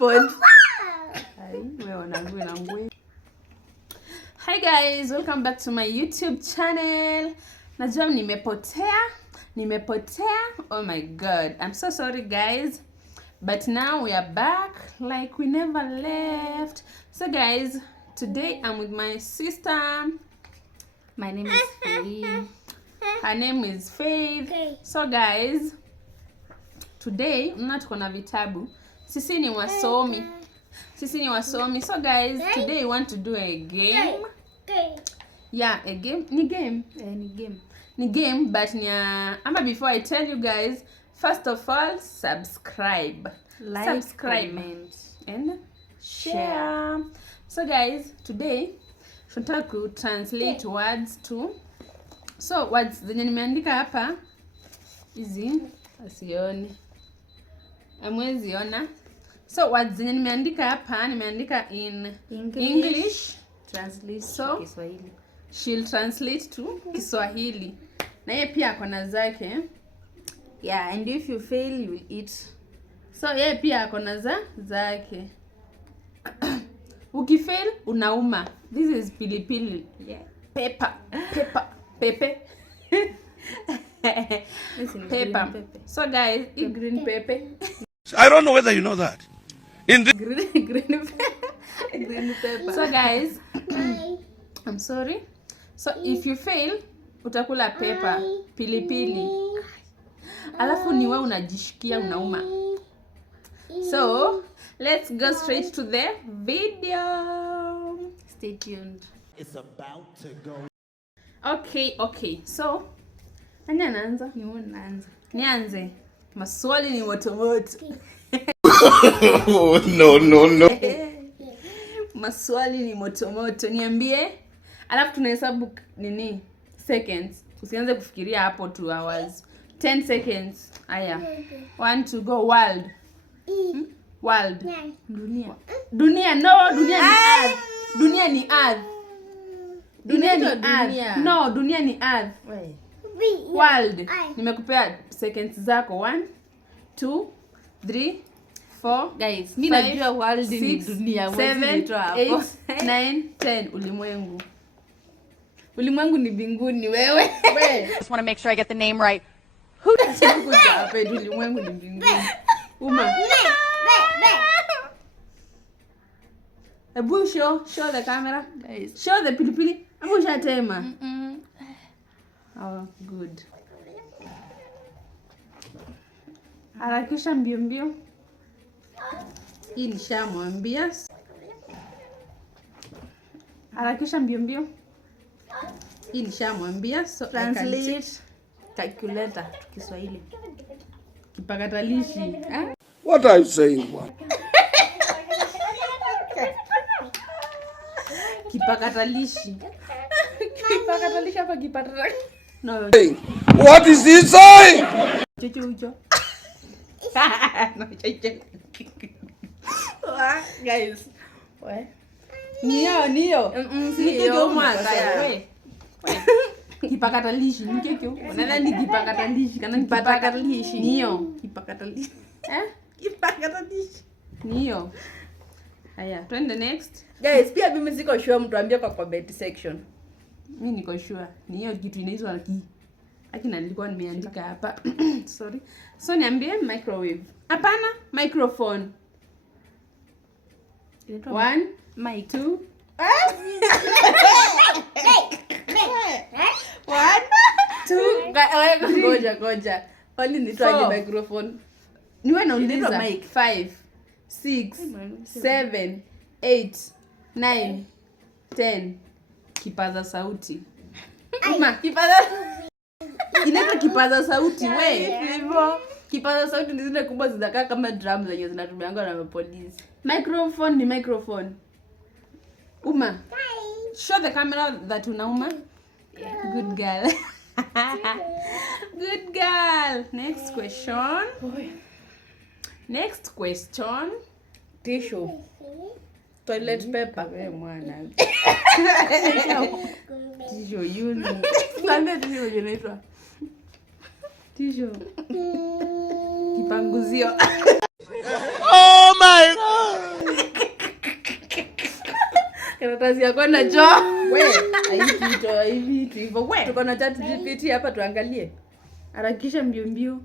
Pond. Hi guys, welcome back to my YouTube channel. Najua nimepotea. Oh my god. I'm so sorry guys. But now we are back like we never left. So guys, today I'm with my sister. My name is Faith. Her name is Faith. So guys, today tuko na vitabu. Sisi ni wasomi. So guys, today we want to do a game. Yeah, a game. Ni game, but before I tell you guys, first of all, subscribe, Comment, and share. So guys, today tunataka ku translate words to, so words zenye nimeandika hapa hizi asioni. Amwezi ona. So words zenye nimeandika hapa nimeandika in English. Translate so Kiswahili. She'll translate to Kiswahili. Na yeye pia ako na zake. Yeah, and if you fail you will eat. So yeye pia ako na zake. Ukifail unauma. This is pilipili. Yeah. Pepe. Pepper. So guys, eat green pepper. I don't know whether you know that. In the green pepper. So guys, I'm sorry. So if you fail, utakula pepper, pilipili. Alafu ni wewe unajishikia unauma. So, let's go straight to the video. Stay tuned. It's about to go. Okay. So, nani anaanza? Nianze. Maswali ni moto. No. Maswali ni moto. Niambie. Alafu tunahesabu nini? Seconds. Usianze kufikiria hapo 2 hours. 10 seconds. Aya. 1 to go. World. World. Dunia. No, dunia ni earth. Dunia ni earth. No, dunia ni earth. World. Nimekupea seconds zako. 1 2 3 4. Guys, mimi najua world ni dunia. 7 8 9 10. Ulimwengu. Ulimwengu ni mbinguni wewe. Just want to make sure I get the name right. Who does not go to happen? Ulimwengu ni mbinguni. Uma. Ebu show the camera. Guys. Show the pilipili. Abu shatema. Oh, good. Harakisha mbio. Hii nishamwambia. Harakisha mbio. Hii nishamwambia. So Translate calculator to Kiswahili. Kipakatalishi. What are you saying? Kipakatalishi. Kipakatalishi hapa kipatara. No. What is he saying? Chucho. No, chucho. Guys. What? Niyo. Niyo mwanza. We. Kipakatalishi. Nikekyo. Nana ni kipakatalishi. Kana Kipakatalishi. Niyo. Kipakatalishi. Kipakatalishi. Niyo. Aya, twende next. Guys, pia mimi siko sure, mtuambie kwa comment section. Mimi niko sure. Niyo kitu inaitwa ki. Lakini nilikuwa nimeandika hapa. Sorry. So niambie microwave. Hapana, microphone. 1 mic 2 Ngoja. Kwani nitwaje microphone? Niwe nauliza mic. 5 6 7 8 9 10. Kipaza sauti. Uma, inaitwa kipaza sauti we. Hivyo. Kipaza sauti ni zile kubwa zinakaa kama drum zenye zinatumiangwa na polisi. Microphone ni microphone. Uma. Show the camera that unauma. Yeah. Good girl. Good girl. Next question. Tissue. Toilet paper. Wewe mwana. Tissue yuni. Nani tissue inaitwa? Tissue. Kipanguzio. Oh my God! Karatasi yako na choo. We, hivi tu hivyo. We, Tuko na ChatGPT hapa tuangalie. Harakisha mbio mbio.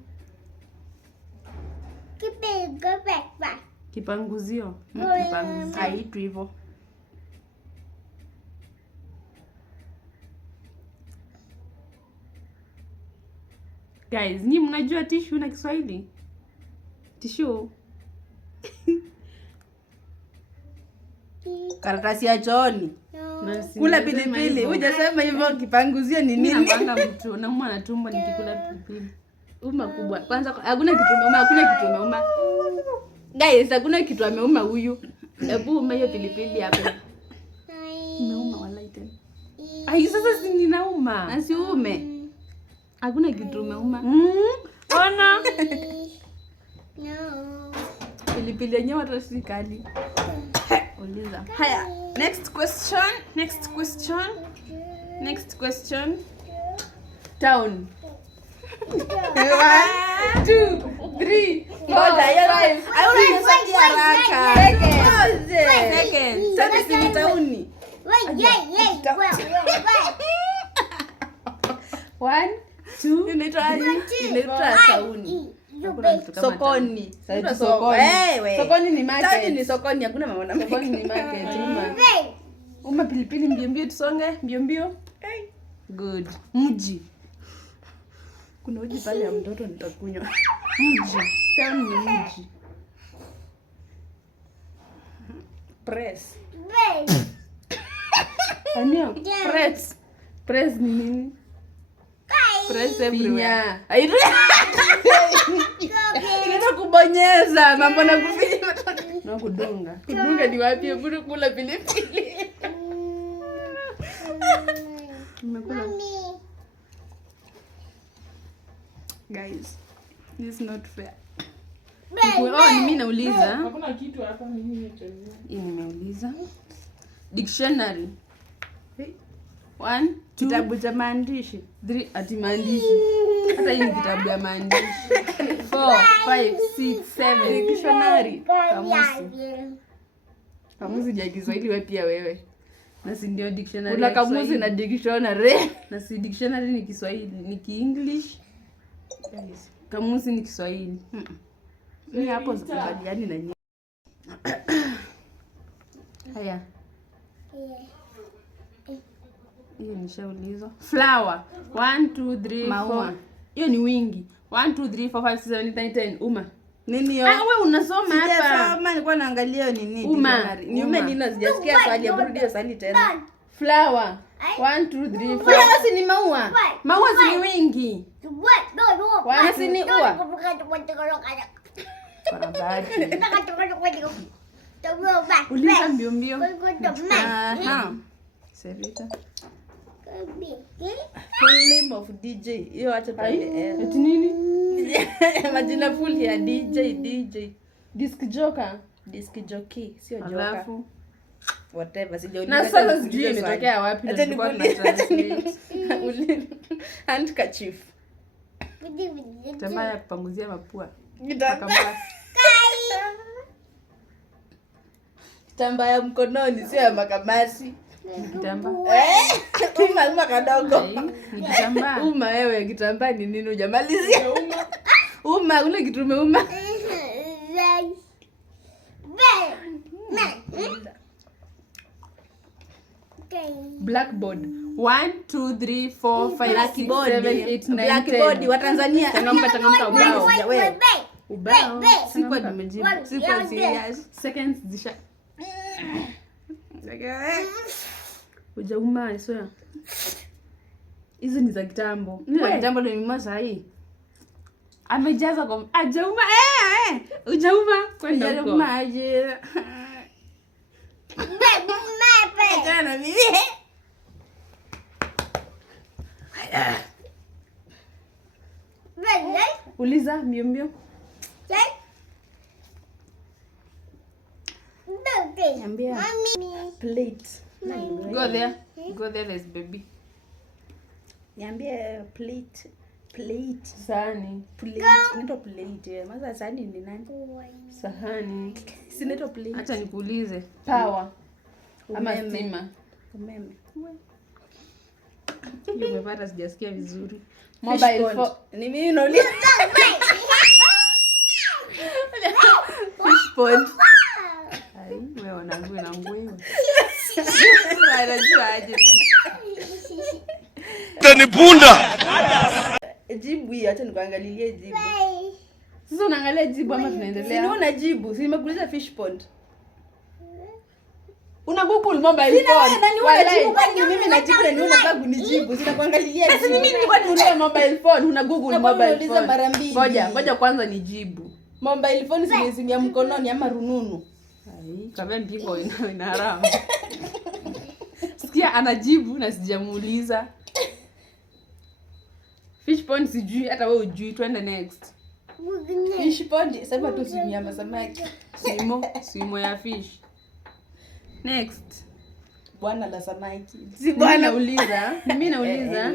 kipanguzio. Kipanguzio. Haitu hivyo. Guys, nyinyi mnajua tissue na Kiswahili? Tissue. Karatasi ya chooni. Kula pilipili. Hujasema hivyo kipanguzio ni nini? Napanga mtu na mwana tumbo nikikula pilipili. Uma kubwa. Kwanza hakuna kitu umeuma, hakuna kitu umeuma. Guys, hakuna kitu ameuma huyu. Hebu ume hiyo pilipili hapo. Umeuma wallahi tena. Ai sasa si ninauma. Asiume. Hakuna kitu umeuma. Ona. Pilipili yenyewe hata si kali. Uliza. Haya, next question. Town. 1, 2, 3, 4, 5. Hauna haraka. Second. Sasa si tauni. 1, 2. Inaitwa tauni. Sokoni. Sokoni ni market. Tauni ni sokoni, hakuna mama na sokoni ni market. Uma pilipili mbio mbio tusonge, mbio mbio. Good. Mji. Kuna uji pale ya mtoto nitakunywa. Mji. Town ni mji. Press. Amia, press. Press ni nini? Press everywhere. Inaitwa kubonyeza, mambo na kufinya Na kudunga. kudunga ni wapi? Hebu kula pilipili. Umekula. Guys, this is not fair. Oh, ni mimi nauliza. Hakuna kitu hapa mimi nimechagua. Hii nimeuliza. Dictionary. 1, 2, Kitabu cha maandishi. 3 ati maandishi. Hata hii ni kitabu ya maandishi. 4, 5, 6, 7 Dictionary. kamusi. Kamusi ya Kiswahili wewe pia wewe. Na si ndio dictionary. Una ya kamusi Kiswahili. na dictionary. Na si dictionary ni Kiswahili, ni Ki-English. Kamusi ni Kiswahili. Mimi hapo sikubaliani na nyinyi. Haya. Hiyo nishaulizwa. Flower. 1 2 3 Maua. 4. Hiyo ni wingi. 1 2 3 4 5 6 7 8 9 10. Uma. Nini hiyo? Wewe unasoma hapa. Sijasoma, nilikuwa naangalia nini. Uma. Ni ume nini sijasikia swali, hebu rudia swali tena. Flower. 1 2 3 4. Flower si ni maua. Maua si ni wingi. Si ni ua. Karabati. Uliza mbio mbio. Aha. Serita. Full name of DJ. Hiyo acha pale. Eti nini? Majina full ya DJ. Disc joker. Disc jockey, sio joker. Alafu. Whatever, sijauliza. Na sasa sijui imetokea wapi na Acha tulikuwa nikuulize. tunatranslate. Handkerchief. Tamaa ya kupanguzia mapua. Kitambaa. Kitambaa ya mkononi, sio ya makamasi. Ni kitambaa. Uma kadogo. Ni kitambaa. Uma wewe, kitambaa ni nini hujamalizia? Uma ule kitu umeuma. Blackboard. 1 2 3 4 5 6 Blackboard. 7 8 9 Blackboard 10. wa Tanzania. Changamka ubao. Wewe. Ubao. Sikuwa nimejibu. Sikuwa serious. Seconds zisha. Ujauma iswa. Hizi ni za kitambo. Kwa jambo ndio mimi sasa hii. Amejaza kwa ajauma ujauma kwenda huko. Jauma aje. Tena mimi. Uliza mbio mbio. Niambia. Plate. Go there. Go there, there's baby. Niambie plate. Sahani. Nito plate. Masa sahani ni nani? Sahani. Si nito plate. Acha nikuulize. Power. ama stima. Umeme. Hiyo umepata, sijasikia vizuri. Mobile phone. Ni mimi nauliza. Fish pond. Ai, wewe unangui na ngui. Anajua aje. Tani punda. Jibu hii, acha nikuangalilie jibu. Sasa unaangalia jibu ama tunaendelea? Si unaona jibu? Si nimekuuliza fish pond. Una Google mobile phone. Sina nani unajibu kwani mimi najibu na niona kama kunijibu. Sina kuangalilia jibu. Sasa mimi nilikuwa niuliza mobile phone, una Google mobile phone. Mara mbili. Ngoja kwanza nijibu. Mobile phone si simu ya mkononi ama rununu. Ai, kama mpingo ina harama. Sikia anajibu na sijamuuliza. Fish pond sijui, hata wewe hujui. Twende next. Fish pond, sema tu simu ya samaki. Simo ya fish. Next. Bwana la samaki. Si bwana nauliza. Mimi nauliza.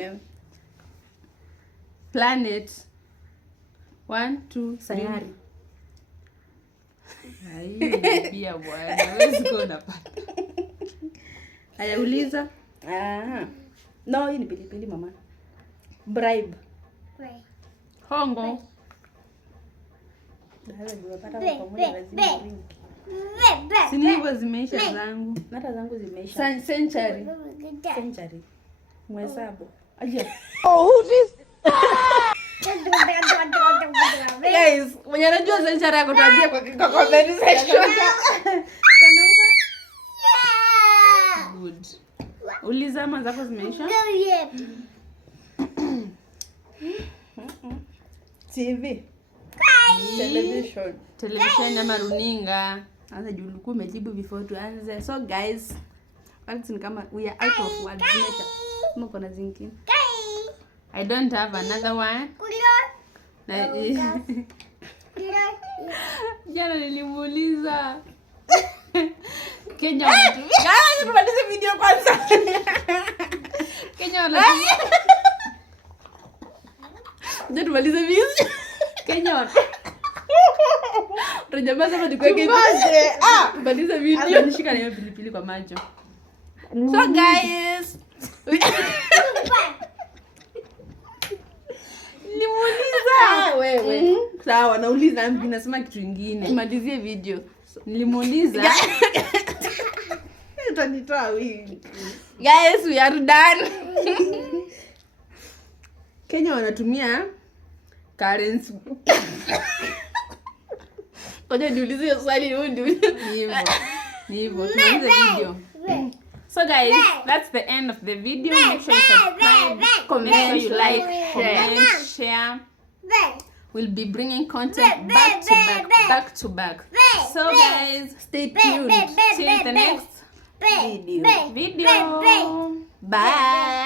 Planet 1 2 sayari. Hai, pia bwana. Wewe siko unapata. Haya uliza. No, hii ni pilipili mama. Bribe. Hongo. Sini hivyo zimeisha zangu. Hata zangu zimeisha. Century. Century. Mhesabu. Aje. Oh, this. Guys, mwenye anajua century yako tuambie kwa comment section. Good. Uliza ama zako zimeisha? TV. Television ama runinga. Anza juu ulikuwa umejibu before tuanze. So guys, ni kama we are out of words. Kama kuna zingine. I don't have another one. Jana nilimuuliza. Kenya wanatumia. Guys, tumalize video kwanza. Kenya wanatumia. Ndio tumalize video. Kenya wanatumia. Tunajamaza hadi kwa game. Tumalize video. Hata nishika na pilipili kwa macho. So guys, nilimuuliza. Wewe. Sawa, nauliza mimi nasema kitu kingine. Tumalizie video. Nilimuuliza. Utanitoa wewe. Guys, we are done. Kenya wanatumia currency. Ngoja niulize hiyo swali huyu. Hivyo tuanze video. So guys, that's the end of the video. Make sure you subscribe, make sure you like, comment, share. We'll be bringing content back to back. So guys, stay tuned. See you in the next video. Bye.